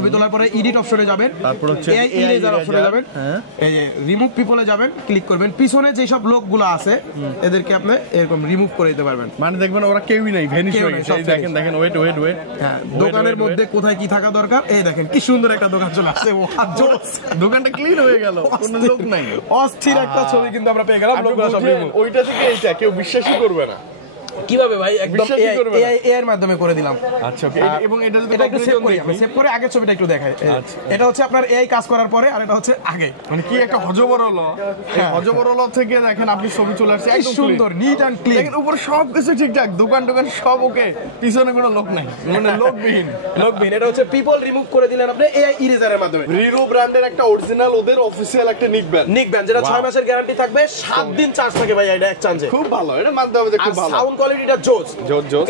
ছবি তোলার পরে এডিট অপশনে যাবেন, তারপর হচ্ছে এআই ইরেজার অপশনে যাবেন, এই যে রিমুভ পিপলে যাবেন, ক্লিক করবেন, পিছনে যে সব লোকগুলো আছে এদেরকে আপনি এরকম রিমুভ করে দিতে পারবেন। মানে দেখবেন ওরা কেউই নাই, ভ্যানিশ হয়ে গেছে। এই দেখেন দেখেন, ওয়েট ওয়েট ওয়েট, হ্যাঁ দোকানের মধ্যে কোথায় কি থাকা দরকার, এই দেখেন কি সুন্দর একটা দোকান চলে আসছে, দোকানটা ক্লিন হয়ে গেল, কোনো লোক নাই। অস্থির একটা ছবি কিন্তু আমরা পেয়ে গেলাম। লোকগুলো সব রিমুভ। ওইটা থেকে এইটা কেউ বিশ্বাসই করবে না। কিভাবে ভাই? একদম এআই এর মাধ্যমে করে দিলাম। আচ্ছা ওকে। এবং এটা যদি একটু সেভ করি, আমি সেভ করে আগের ছবিটা একটু দেখাই। এটা হচ্ছে আপনার এআই কাজ করার পরে, আর এটা হচ্ছে আগে। মানে কি একটা হজবরল, হজবরল থেকে দেখেন আপনি ছবি চলে আসছে একদম সুন্দর, নিট এন্ড ক্লিন। দেখেন উপরে সবকিছু ঠিকঠাক, দোকান সব ওকে, পিছনে কোনো লোক নাই, মানে লোকবিহীন। এটা হচ্ছে পিপল রিমুভ করে দিলেন আপনি এআই ইরেজারের মাধ্যমে। রিরো ব্র্যান্ডের একটা অরিজিনাল, ওদের অফিশিয়াল একটা নিক ব্যান্ড যেটা 6 মাসের গ্যারান্টি থাকবে, 7 দিন চার্জ থাকে ভাই। এটা এক চার্জে খুব ভালো, এটা মানতে হবে যে খুব ভালো। সাউন্ড কোয়ালিটিটা জোস।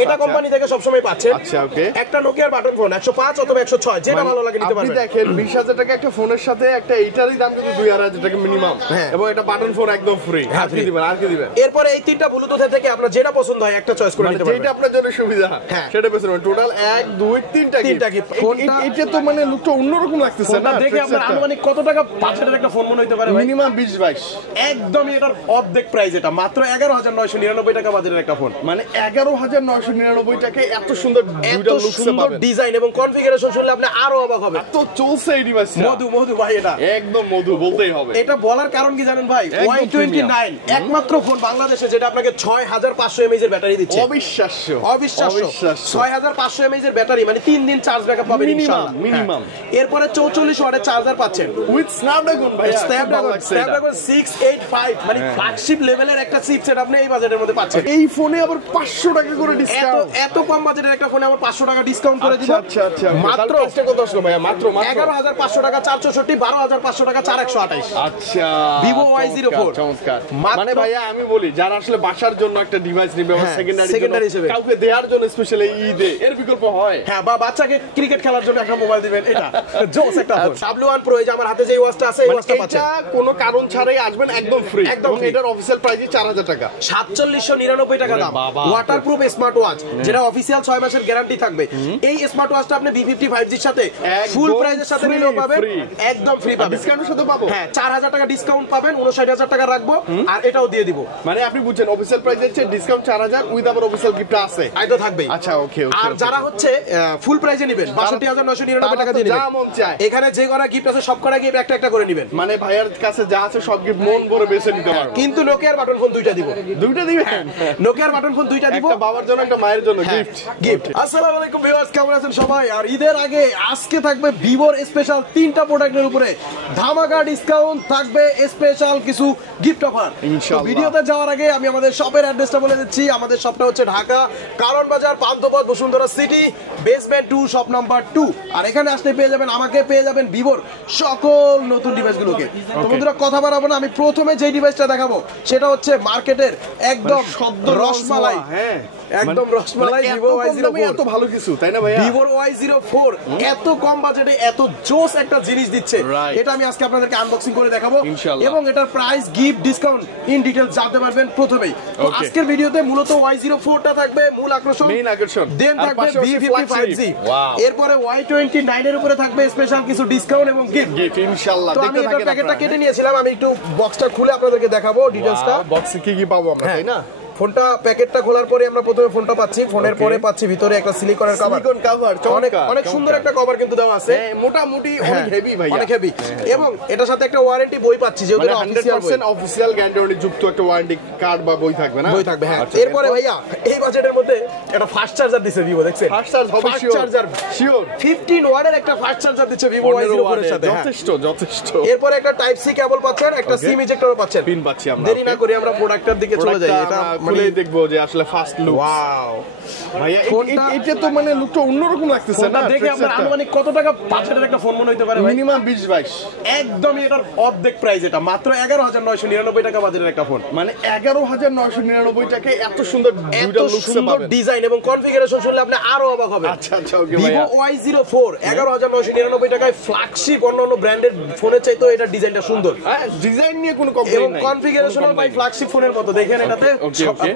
এটা কোম্পানি থেকে সব সময় পাচ্ছেন। আচ্ছা ওকে। একটা নোকিয়ার বাটন ফোন 105 অথবা 106 যেটা ভালো লাগে নিতে পারবেন। আপনি দেখেন 20000 টাকা একটা ফোনের সাথে একটা এইটারই দাম কিন্তু 2000 টাকা মিনিমাম, এবং এটা বাটন ফোন একদম ফ্রি। আর কি দিবেন, আর কি দিবেন? এরপরে এই তিনটা ব্লুটুথ থেকে আপনার যেটা পছন্দ হয় একটা চয়েস করে নিতে পারবেন, যেটা আপনার জন্য সুবিধা সেটা বেছে নেবেন। টোটাল 1 2 3টা গিফট। এটা তো মানে লুকটা অন্যরকম লাগতেছে না? দেখে আপনার আনুমানিক কত টাকা বাজেটের একটা ফোন মনে হতে পারে ভাই? মিনিমাম 20-22। একদমই এটার অর্ধেক প্রাইস, এটা মাত্র 11999 টাকা বাজেটের একটা ফোন। মানে 11999 টাকায় এত সুন্দর দুইটা লুকস পাবেন, ডিজাইন এবং কনফিগারেশন শুনলে আপনি আরো অবাক হবেন। তো চলছে এই ডিভাইসটা, মধু ভাই, এটা একদম মধু বলতেই হবে। এটা বলার কারণ কি জানেন ভাই? Y29 একমাত্র ফোন বাংলাদেশে যেটা আপনাকে 6500 mAh এর ব্যাটারি দিচ্ছে। অবিশ্বাস্য। 6500 mAh এর ব্যাটারি, মানে 3 দিন চার্জ ব্যাকআপ পাবেন ইনশাআল্লাহ মিনিমাম। এরপরে 44 ওয়াটের চার্জার পাচ্ছেন উইথ স্ন্যাপড্রাগন ভাই, স্ন্যাপড্রাগন 685, মানে ফ্ল্যাগশিপ লেভেলের একটা চিপসেট আপনি এই বাজেটের মধ্যে পাচ্ছেন। এই ফোনে আবার 500 টাকা করে ডিসকাউন্ট। এত কম বাজেটের একটা ফোনে আবার 500 টাকা ডিসকাউন্ট করে দিব। আচ্ছা মাত্র কত আসলো ভাইয়া? মাত্র 11500 টাকা 464, 12500 টাকা 4128। আচ্ছা Vivo Y04 চমৎকার। মানে ভাইয়া আমি বলি, যারা আসলে বাসার জন্য একটা ডিভাইস নিবে বা সেকেন্ডারি হিসেবে কাউকে দেওয়ার জন্য, স্পেশালি ঈদে এর বিকল্প হয়। হ্যাঁ, বা বাচ্চাকে ক্রিকেট খেলার জন্য একটা মোবাইল দিবেন, এটা জোস একটা ফোন। W1 Pro, এই যে আমার হাতে যে ওয়াচটা আছে, এই ওয়াচটা পাচ্ছেন এটা কোনো কারণ ছাড়াই আসবেন, একদম ফ্রি। এবং এটার অফিশিয়াল প্রাইস 4000 টাকা, 4799 টাকা দাম। ওয়াটারপ্রুফ স্মার্ট ওয়াচ, যেটা অফিশিয়াল 6 মাসের গ্যারান্টি থাকবে। এই স্মার্ট ওয়াচটা আপনি B50 5G এর সাথে ফুল প্রাইসের সাথে নিলেও পাবেন, একদম ফ্রি পাবেন। ডিসকাউন্টের সাথে পাবো। হ্যাঁ, 4000 টাকা ডিসকাউন্ট পাবেন, 59000 টাকা রাখবো, আর এটাও দিয়ে দিব। মানে আপনি বুঝছেন, অফিশিয়াল প্রাইসের চেয়ে ডিসকাউন্ট 4000 উইথ আবার অফিশিয়াল গিফট আছে, এটা থাকবেই। আচ্ছা ওকে। আর যারা হচ্ছে ফুল প্রাইসে নেবেন, 62999 টাকা দিয়ে নেবেন, যা মন চায়। এখানে যে করা গিফট আছে সব করা গিফট একটা করে নেবেন। মানে ভাইয়ার কাছে যা আছে সব গিফট মন ভরে বেছে নিতে পারবেন। কিন্তু নোকিয়ার বাটন ফোন 2টা দিব। 2টা দিবেন? নোকিয়ার বাটন ফোন 2টা দিব, একটা বাবার জন্য, একটা মায়ের জন্য গিফট। আসসালামু আলাইকুম ভিউয়ার্স, কেমন আছেন সবাই? আর ঈদের আগে আজকে থাকবে ভিভোর স্পেশাল 3টা প্রোডাক্টের উপরে ধামাকা ডিসকাউন্ট, থাকবে স্পেশাল কিছু গিফট অফার। ইনশাআল্লাহ। ভিডিওতে যাওয়ার আগে আমি আমাদের শপের অ্যাড্রেসটা বলে দিচ্ছি। আমাদের শপটা হচ্ছে ঢাকা কারণ বাজার, Panthapath, Bashundhara city, basement 2, shop number 2। আর এখানে আসলে পেয়ে যাবেন আমাকে, পেয়ে যাবেন ভিভোর সকল নতুন ডিভাইসগুলোকে। তো বন্ধুরা কথা বাড়াবো না, আমি প্রথমে যে ডিভাইসটা দেখাবো সেটা হচ্ছে মার্কেটের একদম রসমালাই, হ্যাঁ একদম রসমালাই Vivo Y04। এত ভালো কিছু, তাই না ভাইয়া? Vivo Y04 এত কম বাজেটে এত জোস একটা জিনিস দিচ্ছে, এটা আমি আজকে আপনাদেরকে আনবক্সিং করে দেখাবো, এবং এটার price, gift, discount in details জানতে পারবেন প্রথমেই। তো আজকের ভিডিওতে মূলত Y04 টা থাকবে মূল আকর্ষণ, মেইন আকর্ষণ। দেন থাকবে B50 5G, এরপরে Y29 এর উপরে থাকবে স্পেশাল কিছু ডিসকাউন্ট এবং গিফট ইনশাআল্লাহ। তো আমি এটা প্যাকেটটা কেটে নিয়েছিলাম, আমি একটু বক্সটা খুলে আপনাদেরকে দেখাবো ডিটেইলসটা। বক্সে কি পাবো আমরা, তাই না? ফোনটা প্যাকেটটা খোলার পরে আমরা প্রথমে ফোনটা পাচ্ছি, ফোনের পরে পাচ্ছি ভিতরে একটা সিলিকনের কভার, অনেক সুন্দর একটা কভার কিন্তু দেওয়া আছে, মোটামুটি অনেক হেভি ভাই, অনেক হেভি। এবং এটার সাথে একটা ওয়ারেন্টি বই পাচ্ছি, যেহেতু 100% অফিশিয়াল গ্যারান্টি যুক্ত একটা ওয়ারেন্টি কার্ড বা বই থাকবে না? বই থাকবে, হ্যাঁ। এরপরে ভাইয়া এই বাজেটের মধ্যে একটা ফাস্ট চার্জার দিছে ভিভো, দেখছেন? ফাস্ট চার্জার শিওর 15 ওয়াটের একটা ফাস্ট চার্জার দিচ্ছে ভিভো Y04 এর সাথে, যথেষ্ট। এরপরে একটা টাইপ সি কেবল পাচ্ছেন, একটা সিম ইজেক্টরও পাচ্ছেন, পিন পাচ্ছি আমরা। দেরি না করে আমরা প্রোডাক্টের দিকে চলে যাই। এটা খুলেই দেখবো যে আসলে ফার্স্ট লুক। ওয়াও ভাইয়া, এটা তো মানে লুকটা অন্যরকম লাগতেছে না? দেখে আপনার আনুমানিক কত টাকা বাজেটের একটা ফোন মনে হতে পারে ভাই? মিনিমাম 20-22। একদমই এটার অর্ধেক প্রাইস, এটা মাত্র 11999 টাকা বাজেটের একটা ফোন। মানে 11999 টাকায় এত সুন্দর দুইটা লুকস পাবেন, ডিজাইন এবং কনফিগারেশন শুনলে আপনি আরো অবাক হবেন। আচ্ছা ওকে ভাইয়া। Vivo Y04 11999 টাকায় ফ্ল্যাগশিপ, অন্যান্য ব্র্যান্ডের ফোনের চাইতেও এটা ডিজাইনটা সুন্দর। ডিজাইন নিয়ে কোনো কমপ্লেইন নাই, এবং কনফিগারেশনাল বাই ফ্ল্যাগশিপ ফোনের মতো। দেখেন এটাতে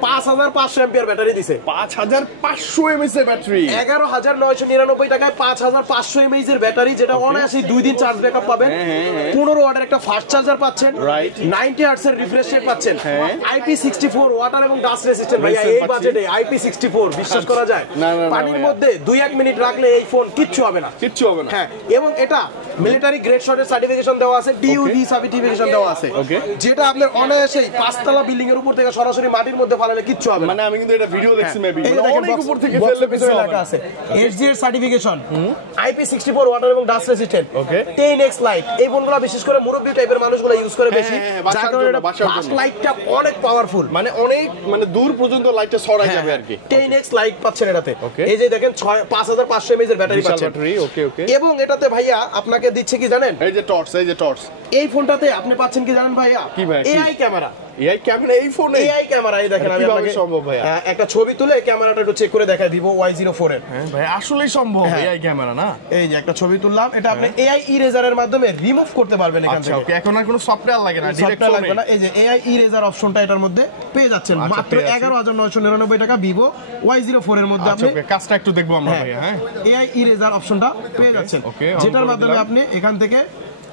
5500 এম্পিয়ার ব্যাটারি দিছে। 5500 এমএএইচ এর ব্যাটারি, 11999 টাকায় 5500 এমএএইচ এর ব্যাটারি, যেটা অনায়াসে 2 দিন চার্জ ব্যাকআপ পাবেন। 15 ওয়াটের একটা ফাস্ট চার্জার পাচ্ছেন, 90 হার্টজ এর রিফ্রেশ রেট পাচ্ছেন, IP64 ওয়াটার এবং ডাস্ট রেজিস্ট্যান্ট। ভাই এই বাজেটে IP64 বিশ্বাস করা যায়? পানির মধ্যে 2-1 মিনিট রাখলে এই ফোন কিচ্ছু হবে না, কিচ্ছু হবে না। হ্যাঁ, এবং এটা মিলিটারি গ্রেড শটের সার্টিফিকেশন দেওয়া আছে, DUD সার্টিফিকেশন দেওয়া আছে, যেটা আপনার অনায়াসে 5 তলা বিল্ডিং এর উপর থেকে সরাসরি মাটির মধ্যে ফালালে কিচ্ছু হবে না। মানে আমি কিন্তু এটা ভিডিও দেখছি, মেবি অনেক উপর থেকে ফেললে পিছনে লেখা আছে HG এর সার্টিফিকেশন, IP64 ওয়াটার এবং ডাস্ট রেজিস্ট্যান্ট, 10x লাইট। এই ফোনগুলো বিশেষ করে মুরব্বি টাইপের মানুষগুলো ইউজ করে বেশি, যার কারণে বাস লাইটটা অনেক পাওয়ারফুল, মানে অনেক মানে দূর পর্যন্ত লাইটটা ছড়াই যাবে আর কি। 10x লাইট পাচ্ছেন এটাতে। এই যে দেখেন 5500 mAh এর ব্যাটারি পাচ্ছেন। ওকে ওকে। এবং এটাতে ভাইয়া আপনাকে দিচ্ছে কি জানেন? এই যে টর্চ, এই যে টর্চ। এই ফোনটাতে আপনি পাচ্ছেন কি জানেন ভাইয়া? কি ভাই? AI camera. AI ক্যামেরা এই ফোনে? AI camera. এই দেখেন আমি আপনাকে সম্ভব ভাইয়া একটা ছবি তুলে ক্যামেরাটা একটু চেক করে দেখাই দিব Y04 এর। হ্যাঁ ভাই আসলেই সম্ভব AI ক্যামেরা না? এই যে একটা ছবি তুললাম, এটা আপনি AI ইরেজার এর মাধ্যমে রিমুভ করতে পারবেন এখান থেকে। ওকে, এখন আর কোনো সফটওয়্যার লাগে না, ডাইরেক্ট লাগবে না। এই যে AI ইরেজার অপশনটা এটার মধ্যে পেয়ে যাচ্ছেন মাত্র 11999 টাকা ভিভো Y04 এর মধ্যে। আপনি ওকে, কাজটা একটু দেখবো আমরা ভাইয়া। হ্যাঁ, AI ইরেজার অপশনটা পেয়ে যাচ্ছেন, যেটার মাধ্যমে আপনি এখান থেকে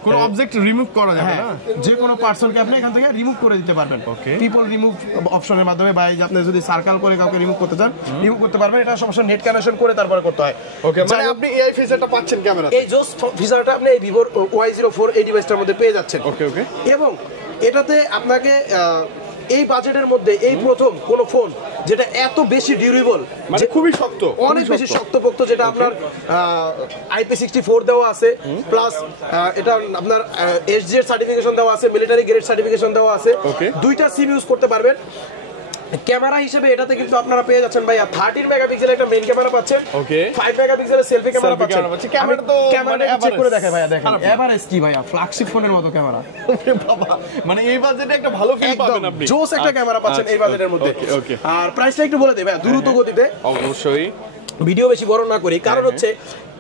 কোনো অবজেক্ট রিমুভ করা যাবে না, যে কোনো পার্সনকে আপনি এখান থেকে রিমুভ করে দিতে পারবেন। পিপল রিমুভ অপশনের মাধ্যমে, বা এই যে আপনি যদি সার্কেল করে কাউকে রিমুভ করতে চান রিমুভ করতে পারবেন। এটা সমস্যা নেট কানেকশন করে তারপরে করতে হয়। ওকে, মানে আপনি AI ফিচারটা পাচ্ছেন ক্যামেরা, এই জোস ফিচারটা আপনি এই ভিভোর Y04 এই ডিভাইসটার মধ্যে পেয়ে যাচ্ছেন। ওকে ওকে। এবং এটাতে আপনাকে এই বাজেটের মধ্যে এই প্রথম কোন ফোন যেটা এত বেশি ডিউরেবল, মানে খুবই শক্ত, অনেক বেশি শক্তপোক্ত, যেটা আপনার IP64 দেওয়া আছে, প্লাস এটা আপনার HG এর সার্টিফিকেশন দেওয়া আছে, মিলিটারি গ্রেড সার্টিফিকেশন দেওয়া আছে। দুইটা সিম ইউজ করতে পারবেন। ক্যামেরা হিসেবে এটাতে কিন্তু আপনারা পেয়ে যাচ্ছেন ভাইয়া 13 মেগাপিক্সেলের একটা মেইন ক্যামেরা পাচ্ছেন, 5 মেগাপিক্সেলের সেলফি ক্যামেরা পাচ্ছেন। ক্যামেরা তো ক্যামেরা চেক করে দেখাই ভাইয়া, দেখেন এভারেজ কি ভাইয়া, ফ্ল্যাগশিপ ফোনের মতো ক্যামেরা। ওরে বাবা, মানে এই বাজেটে একটা ভালো ফিল পাবেন আপনি, জোস একটা ক্যামেরা পাচ্ছেন এই বাজেটের মধ্যে। ওকে, আর প্রাইসটা একটু বলে দেব ভাইয়া দ্রুত গতিতে, অবশ্যই ভিডিও বেশি বড় না করি, কারণ হচ্ছে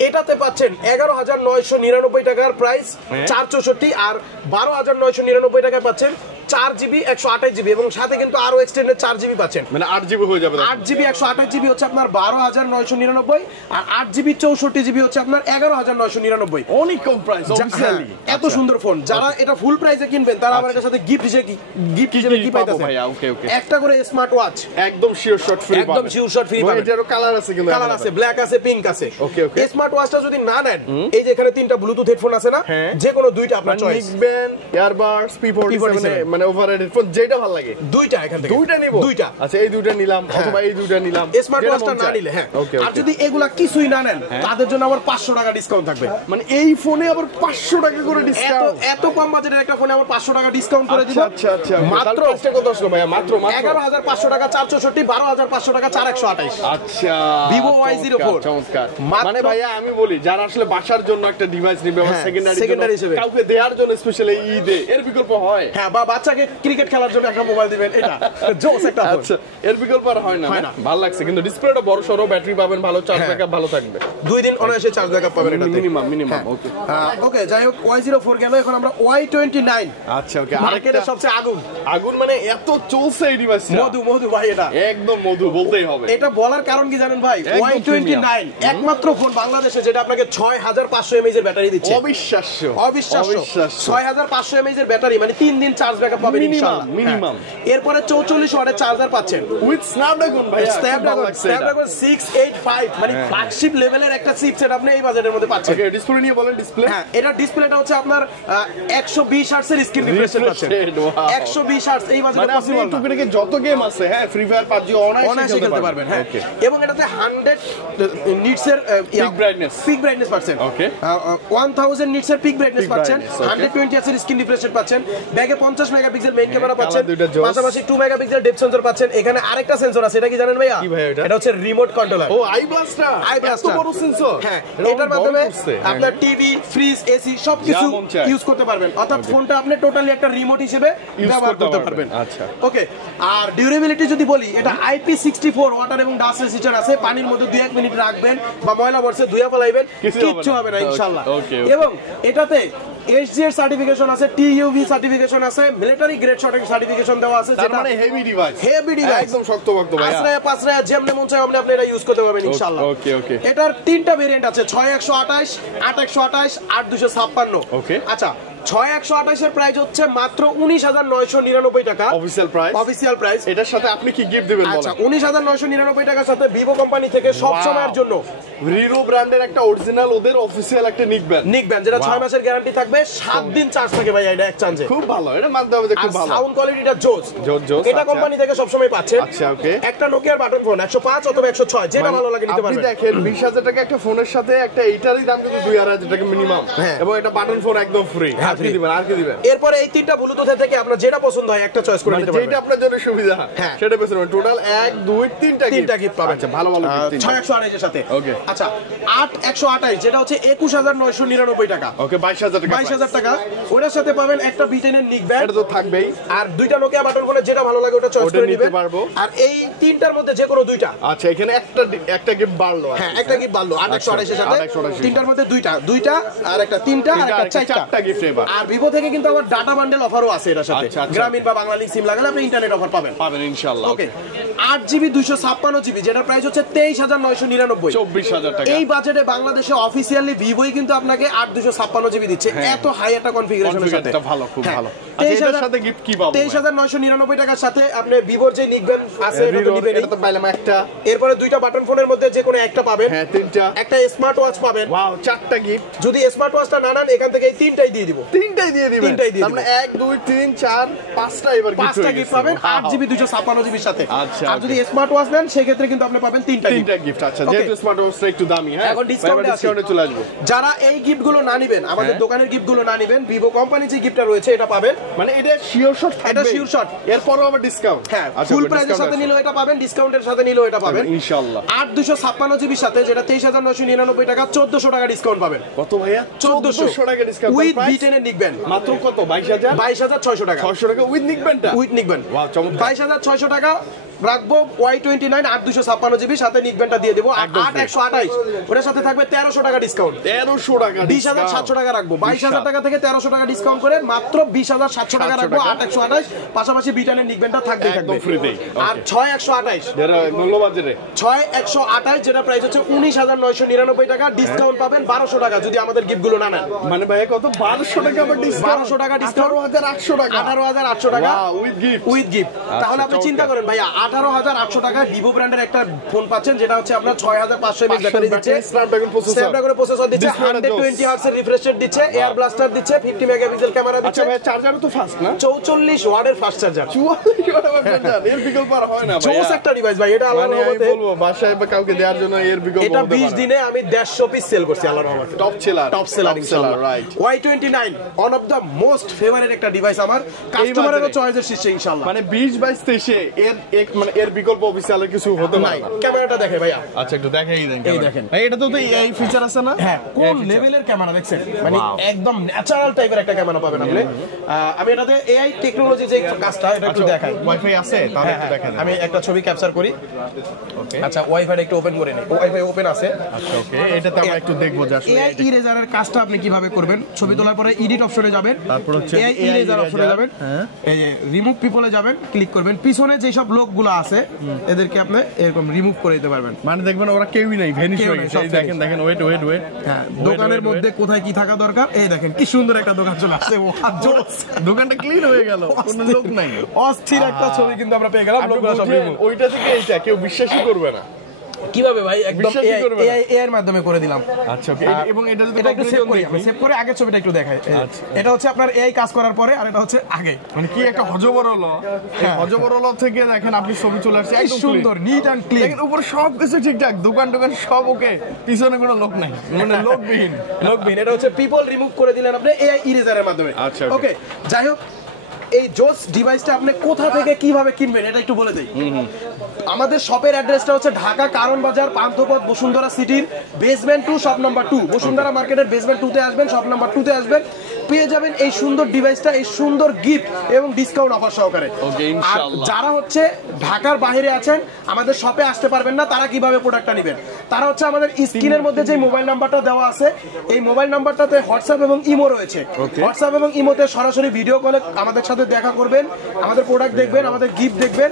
এটাতে পাচ্ছেন 11999 টাকার প্রাইস 464, আর 12999 টাকায় পাচ্ছেন 4GB 128GB, এবং সাথে কিন্তু আরো এক্সটেন্ডেড 4GB পাচ্ছেন, মানে 8GB হয়ে যাবে। 8GB 128GB হচ্ছে আপনার 12999, আর 8GB 64GB হচ্ছে আপনার 11999। অনেক কম প্রাইস অবভিয়াসলি। এত সুন্দর ফোন, যারা এটা ফুল প্রাইসে কিনবেন তারা আমার সাথে গিফট হিসেবে কি পাইতেছেন ভাইয়া? ওকে ওকে, একটা করে স্মার্ট ওয়াচ, একদম শিওর শট ফ্রি, একদম শিওর শট ফ্রি পাবেন। এটারও কালার আছে, কিন্তু কালার আছে, ব্ল্যাক আছে, পিঙ্ক আছে। ওকে ওকে। স্মার্ট ওয়াচটা যদি না নেন, এই যে এখানে 3টা ব্লুটুথ হেডফোন আছে না, যে কোনো দুইটা আপনার চয়েস, লিখবেন ইয়ারবাডস P47, মানে ওভারহেড হেডফোন, যেটা ভালো লাগে দুইটা এখান থেকে দুইটা নিব। দুইটা, আচ্ছা এই দুইটা নিলাম, অথবা এই দুইটা নিলাম, স্মার্ট ওয়াচটা না নিলে। হ্যাঁ, আর যদি এগুলা কিছুই না নেন তাদের জন্য আবার 500 টাকা ডিসকাউন্ট থাকবে। মানে এই ফোনে আবার 500 টাকা করে ডিসকাউন্ট, এত কম বাজেটের একটা ফোনে আবার 500 টাকা ডিসকাউন্ট করে দিব। আচ্ছা আচ্ছা, মাত্র কত আসলো ভাইয়া? মাত্র 11500 টাকা 464, 12500 টাকা 4128। আচ্ছা, Vivo Y04 চমৎকার। মানে ভাইয়া আমি বলি, যারা আসলে বাসার জন্য একটা ডিভাইস নিবে বা সেকেন্ডারি হিসেবে কাউকে দেওয়ার জন্য, স্পেশালি ঈদে, এর বিকল্প হয়? হ্যাঁ, বা বাচ্চাকে ক্রিকেট খেলার জন্য একটা মোবাইল দিবেন, এটা জোস একটা ফোন। আচ্ছা, এর বিকল্প আর হয় না? ভালো লাগছে, কিন্তু ডিসপ্লেটা বড় সরো, ব্যাটারি পাবেন ভালো, চার্জ ব্যাকআপ ভালো থাকবে, 2 দিন অনায়াসে চার্জ ব্যাকআপ পাবেন এটাতে মিনিমাম। ওকে ওকে, যাই হোক Y04 গেল, এখন আমরা Y29। আচ্ছা ওকে, মার্কেটের সবচেয়ে আগুন মানে এত চলছে এই ডিভাইসটা, মধু ভাই, এটা একদম মধু বলতেই হবে। এটা বলার কারণ কি জানেন ভাই? Y29 একমাত্র ফোন বাংলাদেশে যেটা আপনাকে 6500 mAh এর ব্যাটারি দিচ্ছে। অবিশ্বাস্য 6500 mAh এর ব্যাটারি, মানে 3 দিন চার্জ ব্যাকআপ পাবেন ইনশাআল্লাহ মিনিমাম। এরপরে 44 ওয়াটের চার্জার পাচ্ছেন উইথ স্ন্যাপড্রাগন ভাই, স্ন্যাপড্রাগন 685, মানে ফ্ল্যাগশিপ লেভেলের একটা চিপসেট আপনি এই বাজেটের মধ্যে পাচ্ছেন। ওকে, ডিসপ্লে নিয়ে বলেন। ডিসপ্লে, হ্যাঁ, এটা ডিসপ্লেটা হচ্ছে আপনার 120 হার্টজ এর স্ক্রিন রিফ্রেশ রেট পাচ্ছেন। 120 হার্টজ এই বাজেটে পসিবল না। টুকিটাকি যত গেম আছে, হ্যাঁ, ফ্রি ফায়ার, PUBG অনায়াসে খেলতে পারবেন। হ্যাঁ, এবং এটাতে 100 নিটস এর পিক ব্রাইটনেস পাচ্ছেন। ওকে, 1000 নিটস এর পিক ব্রাইটনেস পাচ্ছেন, 120 হার্টজ এর স্ক্রিন রিফ্রেশ রেট পাচ্ছেন, ব্যাগে 50 মেগাপিক্সেল মেইন ক্যামেরা পাচ্ছেন, পাশাপাশি 2 মেগাপিক্সেল ডেপথ সেন্সর পাচ্ছেন। এখানে আরেকটা সেন্সর আছে, এটা কি জানেন ভাইয়া? এটা হচ্ছে রিমোট কন্ট্রোলার। ও, আই ব্লাস্টার, এত বড় সেন্সর। হ্যাঁ, এটার মাধ্যমে আপনার টিভি, ফ্রিজ, এসি সবকিছু ইউজ করতে পারবেন, অর্থাৎ ফোনটা আপনি টোটালি একটা রিমোট হিসেবে ব্যবহার করতে পারবেন। আচ্ছা, ওকে। আর ডিউরেবিলিটি যদি বলি, এটা IP64 ওয়াটার এবং ডাস্ট রেজিস্ট্যান্ট আছে, পানির মধ্যে 2-1 মিনিট রাখবেন বা ময়লা বর্ষে ধুয়ে ফেলাইবেন, কিচ্ছু হবে না ইনশাআল্লাহ। এবং এটাতে এসজিএর সার্টিফিকেশন আছে, টিইউভি সার্টিফিকেশন আছে, মিলিটারি গ্রেড সার্টিফিকেশন দেওয়া আছে, তার মানে হেভি ডিভাইস, একদম শক্তপোক্ত ভাই। আশ্রয় পাশ্রয় যেমনে মন চায় আপনি এটা ইউজ করতে পারবেন ইনশাআল্লাহ। ওকে ওকে। এটার তিনটা ভেরিয়েন্ট আছে, 6128, 8128, 8256। ওকে। আচ্ছা 6128 এর প্রাইস হচ্ছে মাত্র 19999 টাকা অফিশিয়াল প্রাইস। এটার সাথে আপনি কি গিফট দিবেন বলেন? আচ্ছা 19999 টাকার সাথে ভিভো কোম্পানি থেকে সব সময়ের জন্য রিরো ব্র্যান্ডের একটা অরিজিনাল ওদের অফিশিয়াল একটা নিকব্যান্ড যেটা 6 মাসের গ্যারান্টি থাকবে, 7 দিন চার্জ থাকে ভাই এটা এক চার্জে। খুব ভালো, এটা মানতে হবে যে খুব ভালো। সাউন্ড কোয়ালিটিটা জোস। এটা কোম্পানি থেকে সব সময় পাচ্ছেন। আচ্ছা ওকে। একটা নোকিয়ার বাটন ফোন 105 অথবা 106 যেটা ভালো লাগে নিতে পারবেন। আপনি দেখেন 20000 টাকা একটা ফোনের সাথে একটা এইটারই দাম কিন্তু 2000 টাকা মিনিমাম, এবং এটা বাটন ফোন একদম ফ্রি। আর কি দিবেন? এরপরে এই তিনটা ব্লুটুথের থেকে আপনার যেটা পছন্দ হয় একটা চয়েস করে নিতে পারবেন, যেটা আপনার জন্য সুবিধা সেটা বেছে নেবেন। টোটাল 1 2 3টা গিফট পাবেন। আচ্ছা ভালো ভালো গিফট 6128 এর সাথে। ওকে। আচ্ছা 8128 যেটা হচ্ছে 21999 টাকা। ওকে 22000 টাকা। ওটার সাথে পাবেন একটা বিটেনের নিকব্যান্ড, এটা তো থাকবেই, আর দুইটা নোকিয়া বাটন ফোনে যেটা ভালো লাগে ওটা চয়েস করে নিতে পারবো। আর এই তিনটার মধ্যে যে কোনো দুইটা। আচ্ছা এখানে একটা গিফট বাড়লো। হ্যাঁ একটা গিফট বাড়লো 8128 এর সাথে। তিনটার মধ্যে দুইটা আর একটা তিনটা আর একটা চারটা গিফট এবার। আর ভিভো থেকে কিন্তু আবার ডাটা বান্ডেল অফারও আছে এর সাথে। গ্রামীণ বা বাংলালিংক সিম লাগালে আপনি ইন্টারনেট অফার পাবেন ইনশাআল্লাহ। ওকে 8GB 256GB যেটা প্রাইস হচ্ছে 23999, 24000 টাকা। এই বাজেটে বাংলাদেশে অফিশিয়ালি ভিভোই কিন্তু আপনাকে 8256GB দিচ্ছে, এত হাই একটা কনফিগারেশনের সাথে। এটা ভালো, খুব ভালো। আচ্ছা এটার সাথে গিফট কি পাবো? 23999 টাকার সাথে আপনি ভিভোর যে নিকবেন আছে এটা তো নিবেনই। এটা তো পাইলাম একটা। এরপরে দুইটা বাটন ফোনের মধ্যে যে কোনো একটা পাবেন। হ্যাঁ তিনটা। একটা স্মার্ট ওয়াচ পাবেন। ওয়াও 4টা গিফট। যদি স্মার্ট ওয়াচটা না নেন এখান থেকে এই তিনটাই দিয়ে দিব। তিনটাই দিয়ে দিবেন। আমরা 1 2 3 4 5টা এবার পাঁচটা গিফট পাবেন 8GB 256GB সাথে। আচ্ছা আর যদি স্মার্ট ওয়াচ নেন সেই ক্ষেত্রে কিন্তু আপনি পাবেন তিনটা গিফট। আচ্ছা যেহেতু স্মার্ট ওয়াচটা একটু দামি, হ্যাঁ এখন ডিসকাউন্টে চলে আসবে। যারা এই গিফটগুলো না নেবেন, আমাদের দোকানের গিফটগুলো না নেবেন, ভিভো কোম্পানি যে গিফটটা রয়েছে এটা পাবেন। মানে এটা শিওর শট থাকবে, এটা শিওর শট। এরপরও আবার ডিসকাউন্ট। হ্যাঁ ফুল প্রাইসের সাথে নিলেও এটা পাবেন, ডিসকাউন্টের সাথে নিলেও এটা পাবেন ইনশাআল্লাহ। 8256GB সাথে যেটা 23999 টাকা, 1400 টাকা ডিসকাউন্ট পাবেন। কত ভাইয়া? 1400 টাকা ডিসকাউন্ট উইথ B10 এর নিকবেন। মাত্র কত? 22600 টাকা। 600 টাকা উইথ নিকবেনটা। উইথ নিকবেন। ওয়াও চমৎকার। 22600 টাকা রাখবো Y29 8256GB সাথে নিকবেনটা দিয়ে দেবো। 8128 ওটার সাথে থাকবে 1300 টাকা ডিসকাউন্ট। 1300 টাকা 20700 টাকা রাখবো। 22000 টাকা থেকে 1300 টাকা ডিসকাউন্ট করে মাত্র 20700 টাকা রাখবো। 8128 পাশাপাশি বিটানের নিকবেনটা থাকবে একদম ফ্রিতেই। আর 6128 এর মূল্যবান রে 6128 যেটা প্রাইস হচ্ছে 19999 টাকা, ডিসকাউন্ট পাবেন 1200 টাকা যদি আমাদের গিফটগুলো না নেন। মানে ভাই কত? 1200 টাকা আবার ডিসকাউন্ট। 1200 টাকা ডিসকাউন্ট, 18800 টাকা। 18800 টাকা উইথ গিফট। তাহলে আপনি চিন্তা করেন ভাইয়া 18800 টাকা ভিভো ব্র্যান্ডের একটা ফোন পাচ্ছেন যেটা হচ্ছে আপনার 6500 mAh ব্যাটারি দিচ্ছে, স্ন্যাপড্রাগন প্রসেসর দিচ্ছে, 120 হার্টজ এর রিফ্রেশ রেট দিচ্ছে, এয়ার ব্লাস্টার দিচ্ছে, 50 মেগাপিক্সেল ক্যামেরা দিচ্ছে। আচ্ছা ভাই চার্জারও তো ফাস্ট না? 44 ওয়াটের ফাস্ট চার্জার। 44 ওয়াটের চার্জার, এর বিকল্প আর হয় না ভাই। জোস একটা ডিভাইস ভাই, এটা আল্লাহর রহমতে আমি বলবো বাসায় বা কাউকে দেওয়ার জন্য এর বিকল্প এটা 20 দিনে আমি 150 পিস সেল করছি আল্লাহর রহমতে। টপ সেলার ইনশাআল্লাহ। Right. Y29 one of the most favourite একটা ডিভাইস আমার, কাস্টমারেরও চয়েসের শীর্ষে ইনশাআল্লাহ। মানে 20 22 মানে এর বিকল্প অফিসিয়াল কিছু হতে পারে না। ক্যামেরাটা দেখে ভাইয়া। আচ্ছা একটু দেখাই দেন। এই দেখেন ভাই এটা তো এই ফিচার আছে না? হ্যাঁ কোন লেভেলের ক্যামেরা দেখছেন, মানে একদম ন্যাচারাল টাইপের একটা ক্যামেরা পাবেন আপনি। আমি এটাতে এআই টেকনোলজি যে কাজটা এটা একটু দেখাই। ওয়াইফাই আছে তাহলে একটু দেখান। আমি একটা ছবি ক্যাপচার করি। ওকে আচ্ছা ওয়াইফাইটা একটু ওপেন করে নেই। ওয়াইফাই ওপেন আছে। আচ্ছা ওকে এটাতে আমরা একটু দেখব যে আসলে এআই ইরেজারের কাজটা আপনি কিভাবে করবেন। ছবি তোলার পরে এডিট অপশনে যাবেন, তারপর হচ্ছে এআই ইরেজার অপশনে যাবেন, এই যে রিমুভ পিপলে যাবেন, ক্লিক করবেন, পিছনে যে সব লোকগুলো আছে এদেরকে আপনি এরকম রিমুভ করে দিতে পারবেন। মানে দেখবেন ওরা কেউই নাই, ভ্যানিশ হয়ে গেছে। এই দেখেন ওয়েট হ্যাঁ দোকানের মধ্যে কোথায় কি থাকা দরকার, এই দেখেন কি সুন্দর একটা দোকান চলে আসছে। দোকানটা ক্লিন হয়ে গেল, কোনো লোক নাই। অস্থির একটা ছবি কিন্তু আমরা পেয়ে গেলাম। লোকগুলো সব রিমুভ। ওইটা থেকে এইটা কেউ বিশ্বাসই করবে না। কিভাবে ভাই একদম এআই এর মাধ্যমে করে দিলাম। আচ্ছা ওকে এবং এটা যদি একটু সেভ করি, আমি সেভ করে আগের ছবিটা একটু দেখাই। এটা হচ্ছে আপনার এআই কাজ করার পরে, আর এটা হচ্ছে আগে। মানে কি একটা হজবরল, এই হজবরল থেকে দেখেন আপনি ছবি চলে আসছে একদম সুন্দর নিট এন্ড ক্লিন। দেখেন উপরে সবকিছু ঠিকঠাক, দোকান সব ওকে, পিছনে কোনো লোক নাই, মানে লোকবিহীন। এটা হচ্ছে পিপল রিমুভ করে দিলেন আপনি এআই ইরেজারের মাধ্যমে। আচ্ছা ওকে যাই হোক, এই জোস ডিভাইসটা আপনি কোথা থেকে কিভাবে কিনবেন এটা একটু বলে দেই। আমাদের শপের অ্যাড্রেসটা হচ্ছে ঢাকা কারণ বাজার পান্থপথ বসুন্ধরা সিটির বেসমেন্ট 2 শপ নাম্বার 2, বসুন্ধরা মার্কেটের বেসমেন্ট 2 তে আসবেন, শপ নাম্বার 2 তে আসবেন, পেয়ে যাবেন এই সুন্দর ডিভাইসটা, এই সুন্দর গিফট এবং ডিসকাউন্ট অফার সহকারে। আর যারা হচ্ছে ঢাকার বাইরে আছেন, আমাদের শপে আসতে পারবেন না, তারা কিভাবে প্রোডাক্টটা নেবেন, তারা হচ্ছে আমাদের স্ক্রিনের মধ্যে যে মোবাইল নাম্বারটা দেওয়া আছে, এই মোবাইল নাম্বারটাতে হোয়াটসঅ্যাপ এবং ইমো রয়েছে। হোয়াটসঅ্যাপ এবং ইমোতে সরাসরি ভিডিও কলে আমাদের সাথে দেখা করবেন, আমাদের প্রোডাক্ট দেখবেন, আমাদের গিফট দেখবেন।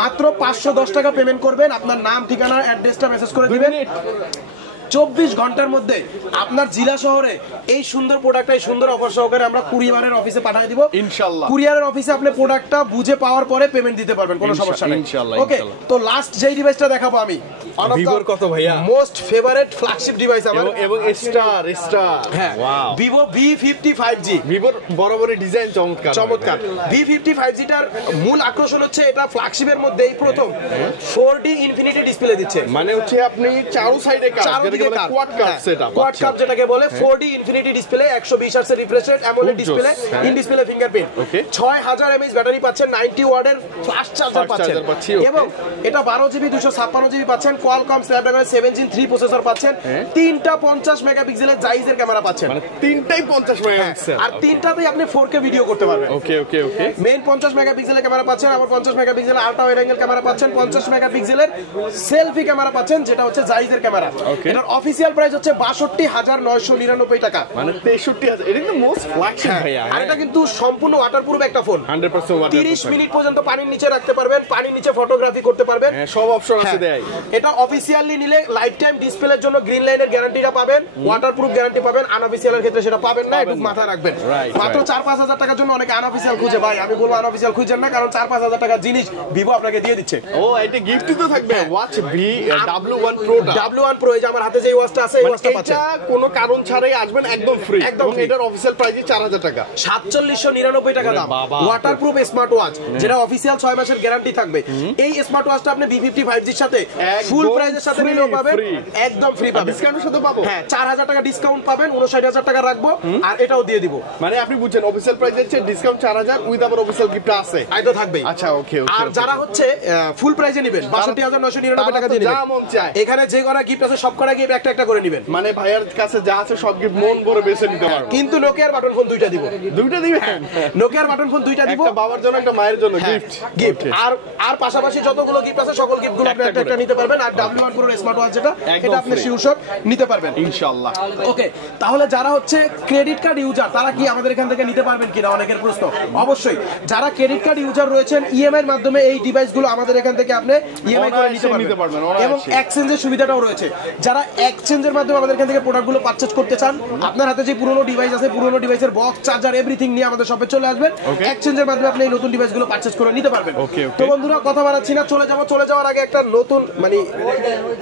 মাত্র 510 টাকা পেমেন্ট করবেন, আপনার নাম, ঠিকানা, অ্যাড্রেসটা মেসেজ করে দিবেন। 24 ঘন্টার মধ্যে আপনার জেলা শহরে এই সুন্দর প্রোডাক্টটা, এই সুন্দর অফার সহকারে আমরা কুরিয়ারের অফিসে পাঠিয়ে দিব ইনশাআল্লাহ। কুরিয়ারের অফিসে আপনি প্রোডাক্টটা বুঝে পাওয়ার পরে পেমেন্ট দিতে পারবেন, কোনো সমস্যা নেই। ইনশাআল্লাহ। ওকে, তো লাস্ট যেই ডিভাইসটা দেখাবো আমি, ভিভোর কত ভাইয়া? মোস্ট ফেভারিট ফ্ল্যাগশিপ ডিভাইস আমার, এবং স্টার হ্যাঁ, ওয়াও, ভিভো V55G। ভিভোর বরাবরই ডিজাইন চমৎকার। V55G টার মূল আকর্ষণ হচ্ছে এটা ফ্ল্যাগশিপের মধ্যেই প্রথম 4D ইনফিনিটি ডিসপ্লে দিচ্ছে, মানে হচ্ছে আপনি চারো সাইডে quad cup setup, quad cup যেটাকে বলে, 4D infinity display, 120 hertz refresh rate, AMOLED display, in display fingerprint, 6000 mAh battery পাচ্ছেন, 90 ওয়াটের ফ্ল্যাশ চার্জার পাচ্ছেন, এবং এটা 12GB 256GB পাচ্ছেন, কোয়ালকম স্ন্যাপড্রাগন 7 Gen 3 প্রসেসর পাচ্ছেন, তিনটা 50 মেগাপিক্সেলের জাইজের ক্যামেরা পাচ্ছেন, মানে তিনটাই 50 মেগাপিক্সেল, আর তিনটাতেই আপনি 4K ভিডিও করতে পারবেন। ওকে ওকে ওকে, মেইন 50 মেগাপিক্সেলের ক্যামেরা পাচ্ছেন, আবার 50 মেগাপিক্সেলের আল্ট্রা ওয়াইড অ্যাঙ্গেল ক্যামেরা পাচ্ছেন, 50 মেগাপিক্সেলের সেলফি ক্যামেরা পাচ্ছেন, যেটা হচ্ছে জাইজের ক্যামেরা। এটার অফিশিয়াল প্রাইস হচ্ছে 62,999 টাকা, মানে 63,000। এটা কিন্তু মোস্ট ফ্ল্যাগশিপ ভাইয়া, আর এটা কিন্তু সম্পূর্ণ ওয়াটারপ্রুফ একটা ফোন, 100% ওয়াটার, 30 মিনিট পর্যন্ত পানির নিচে রাখতে পারবেন, পানির নিচে ফটোগ্রাফি করতে পারবেন, সব অপশন আছে দেয়। এটা অফিশিয়ালি নিলে লাইফ টাইম ডিসপ্লের জন্য গ্রিন লাইনের গ্যারান্টিটা পাবেন, ওয়াটারপ্রুফ গ্যারান্টি পাবেন, আনঅফিশিয়ালের ক্ষেত্রে সেটা পাবেন না, একটু মাথায় রাখবেন। মাত্র 4-5 হাজার টাকার জন্য অনেকে আনঅফিশিয়াল খুঁজে, ভাই আমি বলবো আনঅফিশিয়াল খুঁজেন না, কারণ 4-5 হাজার টাকার জিনিস ভিভো আপনাকে দিয়ে দিচ্ছে। ও, এটা গিফটই তো থাকবে, ওয়াচ W1 Pro-টা, W1 Pro, এই যে আমার হাতে যে ওয়াচটা আছে, এই ওয়াচটা পাচ্ছেন, এটা কোনো কারণ ছাড়াই আসবেন, একদম ফ্রি, একদম এবং এটার অফিশিয়াল প্রাইস 4000 টাকা, 4799 টাকা দাম। ওয়াটারপ্রুফ স্মার্ট ওয়াচ, যেটা অফিশিয়াল 6 মাসের গ্যারান্টি থাকবে। এই স্মার্ট ওয়াচটা আপনি V55G-র সাথে ফুল প্রাইসের সাথে নিলেও পাবেন, একদম ফ্রি পাবেন, ডিসকাউন্টের সাথে পাবো। হ্যাঁ, 4000 টাকা ডিসকাউন্ট পাবেন, 59000 টাকা রাখবো, আর এটাও দিয়ে দিব। মানে আপনি বুঝছেন, অফিশিয়াল প্রাইস হচ্ছে ডিসকাউন্ট 4000, উইথ আবার অফিশিয়াল গিফট আছে, আইতো থাকবেই। আচ্ছা, ওকে ওকে। আর যারা হচ্ছে ফুল প্রাইসে নেবেন, 62,999 টাকা দিয়ে নেবেন, এখানে যে করা গিফট আছে সব করা গিফট একটা করে নেবেন, মানে ভাইয়ার কাছে যা আছে সব গিফট মন ভরে বেছে নিতে পারবেন। কিন্তু নোকিয়ার বাটন ফোন দুইটা দিব, দুইটা দিবেন, নোকিয়ার বাটন ফোন দুইটা দিব, একটা বাবার জন্য, একটা মায়ের জন্য গিফট। আর পাশাপাশি যতগুলো গিফট আছে সকল গিফটগুলো আপনি একটা নিতে পারবেন, আর W1 Pro স্মার্ট ওয়াচ যেটা, এটা আপনি শিওর নিতে পারবেন ইনশাআল্লাহ। ওকে, তাহলে যারা হচ্ছে ক্রেডিট কার্ড ইউজার, তারা কি আমাদের এখান থেকে নিতে পারবেন কিনা, অনেকের প্রশ্ন। অবশ্যই, যারা ক্রেডিট কার্ড ইউজার রয়েছেন, ইএমআই এর মাধ্যমে এই ডিভাইসগুলো আমাদের এখান থেকে আপনি ইএমআই করে নিতে পারবেন, এবং এক্সচেঞ্জের সুবিধাটাও রয়েছে। যারা এক্সচেঞ্জের মাধ্যমে আমাদের এখান থেকে প্রোডাক্টগুলো পারচেজ করতে চান, আপনার হাতে যে পুরনো ডিভাইস আছে, পুরনো ডিভাইসের বক্স, চার্জার, এভরিথিং নিয়ে আমাদের শপে চলে আসবেন, এক্সচেঞ্জের মাধ্যমে আপনি এই নতুন ডিভাইসগুলো পারচেজ করে নিতে পারবেন। তো বন্ধুরা, কথা বাড়াচ্ছি না, চলে যাওয়ার আগে একটা নতুন, মানে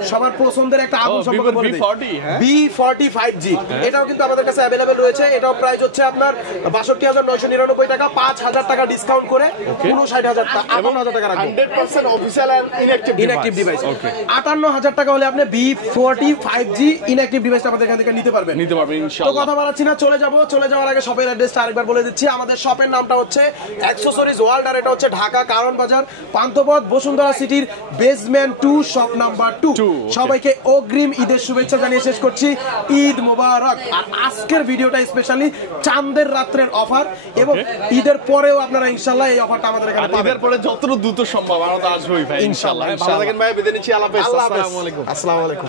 সবার পছন্দের একটা আগুন সম্পর্কে বলে দিই। V45G, এটাও কিন্তু আমাদের কাছে अवेलेबल রয়েছে। এটাও প্রাইস হচ্ছে আপনার 62,999 টাকা, 5000 টাকা ডিসকাউন্ট করে 59000 টাকা রাখবেন, 100% অফিশিয়াল এন্ড ইনঅ্যাক্টিভ ডিভাইস। 58,000 টাকা হলে আপনি V45G ইনঅ্যাক্টিভ ডিভাইসটা আমাদের এখান থেকে নিতে পারবেন ইনশাআল্লাহ। তো কথা বাড়াচ্ছি না, চলে যাওয়ার আগে শপের অ্যাড্রেসটা আরেকবার বলে দিচ্ছি। আমাদের শপের নামটা হচ্ছে অ্যাকসেসরিজ ওয়ার্ল্ড, আর এটা হচ্ছে ঢাকা কারণ বাজার, পান্থপথ, বসুন্ধরা সিটির বেসমেন্ট 2, শপ নাম্বার 2। সবাইকে অগ্রিম ঈদের শুভেচ্ছা জানিয়ে শেষ করছি, ঈদ মোবারক। আর আজকের ভিডিওটা স্পেশালি চাঁদের রাত্রের অফার, এবং ঈদের পরেও আপনারা ইনশাআল্লাহ এই অফারটা আমাদের এখানে পাবেন। ঈদের পরে যতটুকু দ্রুত সম্ভব আমরা তো আসবোই ভাই ইনশাআল্লাহ। ভালো থাকেন ভাই, বিদায় নিচ্ছি, আল্লাহ হাফেজ, আসসালামু আলাইকুম।